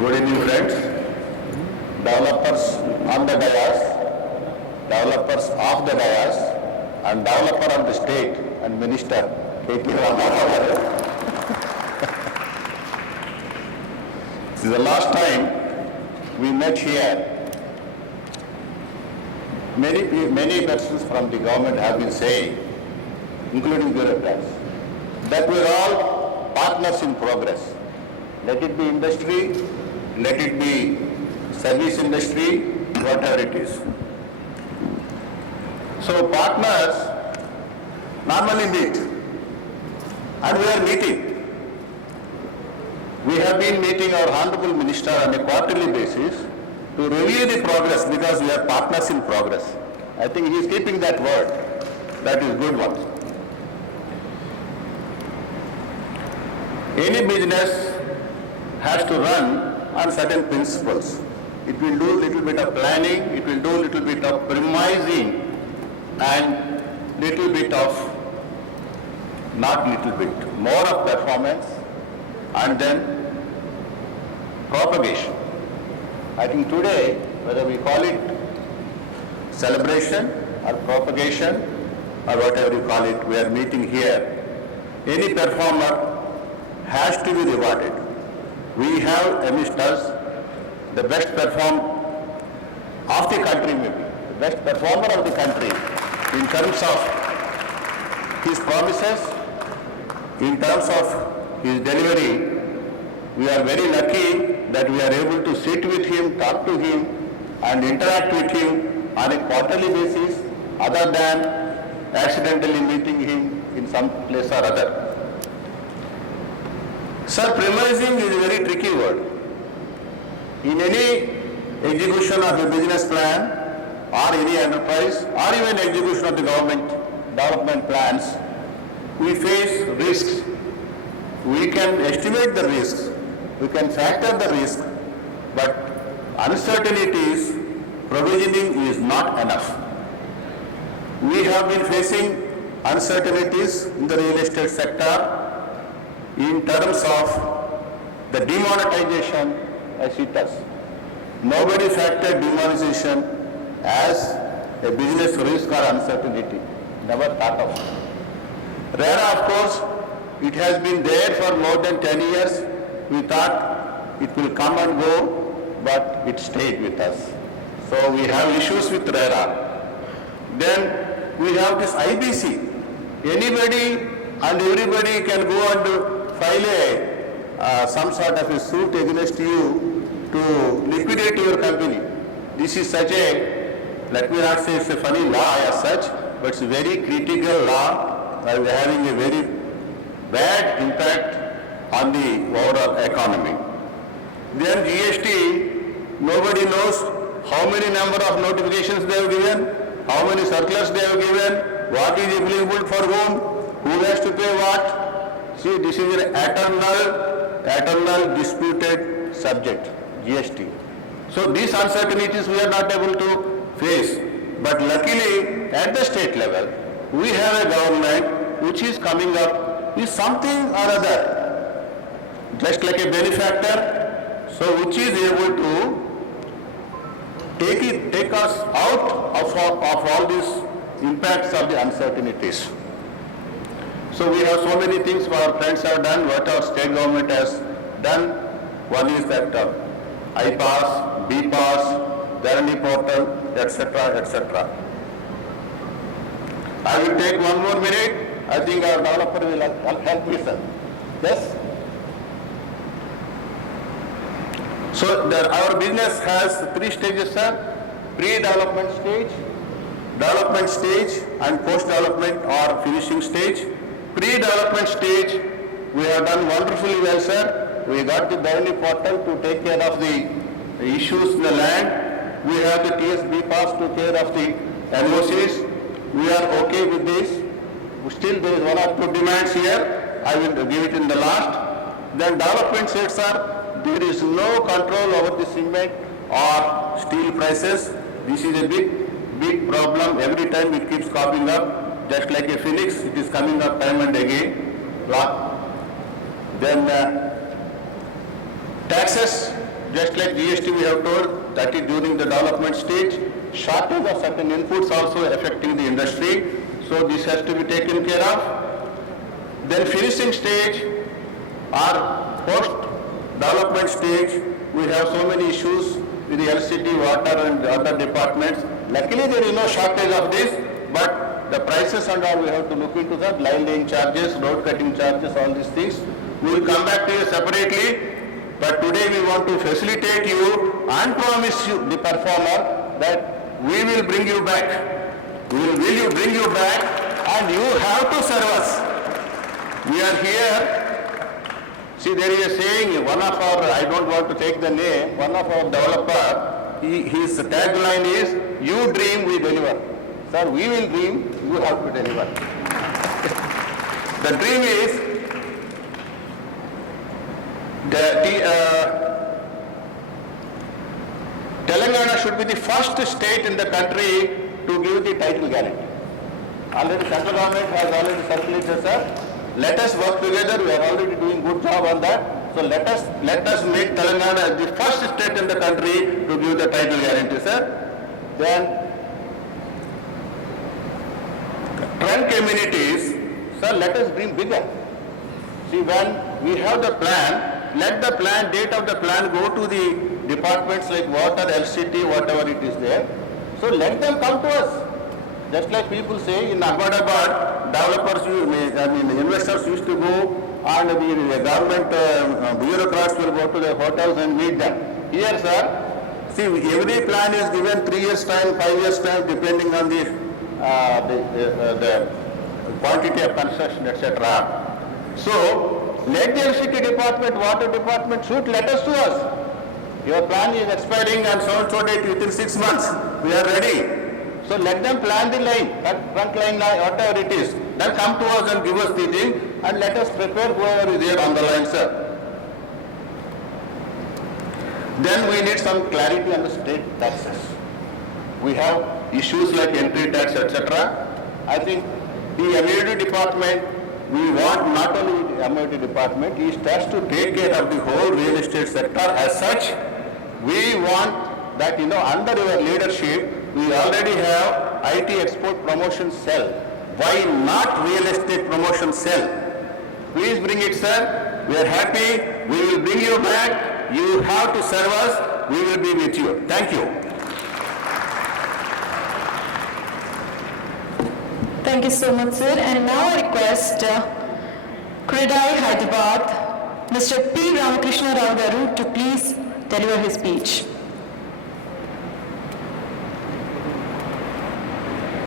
Good evening, friends. Developers on the dais, developers off the dais, and developer on the state and minister, K.T. Raman. This is the last time we met here. Many persons from the government have been saying, including bureaucrats, that we are all partners in progress. Let it be industry, let it be service industry, whatever it is. So partners normally meet, and we are meeting. We have been meeting our Honorable Minister on a quarterly basis to review the progress because we are partners in progress. I think he is keeping that word. That is good one. Any business has to run on certain principles. It will do little bit of planning, it will do little bit of premising, and little bit of, not little bit, more of performance, and then propagation. I think today, whether we call it celebration or propagation or whatever you call it, we are meeting here. Any performer has to be rewarded. We have amidst us the best performer of the country, maybe the best performer of the country in terms of his promises, in terms of his delivery. We are very lucky that we are able to sit with him, talk to him, and interact with him on a quarterly basis, other than accidentally meeting him in some place or other. Sir, premising is a very tricky word. In any execution of a business plan or any enterprise or even execution of the government development plans, we face risks. We can estimate the risks, we can factor the risk, but uncertainties, provisioning is not enough. We have been facing uncertainties in the real estate sector in terms of the demonetization as it does. Nobody factored demonetization as a business risk or uncertainty. Never thought of. RERA, of course, it has been there for more than 10 years. We thought it will come and go, but it stayed with us. So we have issues with RERA. Then we have this IBC. Anybody and everybody can go and file some sort of a suit against you to liquidate your company. This is such a, let me not say it's a funny law as such, but it's a very critical law having a very bad impact on the overall economy. Then GST, nobody knows how many number of notifications they have given, how many circulars they have given, what is applicable for whom, who has to pay what. See, this is an eternal disputed subject, GST. So these uncertainties we are not able to face. But luckily, at the state level, we have a government which is coming up with something or other, just like a benefactor, so which is able to take us out of all these impacts of the uncertainties. So we have so many things our friends have done, what our state government has done. One is that iPass, BPass, Dharani portal, etc., etc. I will take one more minute. I think our developer will help me, sir. Yes? So our business has 3 stages, sir. Pre-development stage, development stage, and post-development or finishing stage. Pre-development stage, we have done wonderfully well, sir. We got the Dharani portal to take care of the issues in the land. We have the TSB pass to take care of the NOCs. We are okay with this. Still there is 1 or 2 demands here. I will give it in the last. Then development side, sir, there is no control over the cement or steel prices. This is a big problem. Every time it keeps cropping up. Just like a phoenix, it is coming up time and again. Then taxes, just like GST we have told, that is during the development stage. Shortage of certain inputs also affecting the industry, so this has to be taken care of. Then finishing stage or post-development stage, we have so many issues with the LCT, water and other departments. Luckily there is no shortage of this, but the prices and all we have to look into that, line laying charges, road cutting charges, all these things. We will come back to you separately, but today we want to facilitate you and promise you, the performer, that we will bring you back. We will bring you back and you have to serve us. We are here. See, there is a saying, one of our, I don't want to take the name, one of our developer, his tagline is, you dream, we deliver. Sir, we will dream, you have to deliver. The dream is, Telangana should be the first state in the country to give the title guarantee. Already central government has already circulated, sir. Let us work together. We are already doing good job on that. So let us make Telangana the first state in the country to give the title guarantee, sir. Then trunk communities, sir, let us dream bigger. See, when we have the plan, let the plan, date of the plan go to the departments like water, LCT, whatever it is there. So let them come to us. Just like people say in Ahmedabad, developers, investors used to go and the government bureaucrats will go to the hotels and meet them. Here, sir, see, every plan is given 3 years time, 5 years time, depending on the quantity of construction, etc. So, let the LCT department, water department shoot letters to us. Your plan is expiring on so date within 6 months. We are ready. So let them plan the line, that front line, whatever it is. Then come to us and give us the thing and let us prepare whoever is there on the line, sir. Then we need some clarity on the state taxes. We have issues like entry tax, etc. I think the MUD department, we want not only the MUD department, it has to take care of the whole real estate sector as such. We want that, under your leadership, we already have IT export promotion cell. Why not real estate promotion cell? Please bring it, sir. We are happy. We will bring you back. You have to serve us. We will be with you. Thank you. Thank you so much, sir. And now I request Credai Hyderabad, Mr. P. Ramakrishna Rao Garu to please deliver his speech.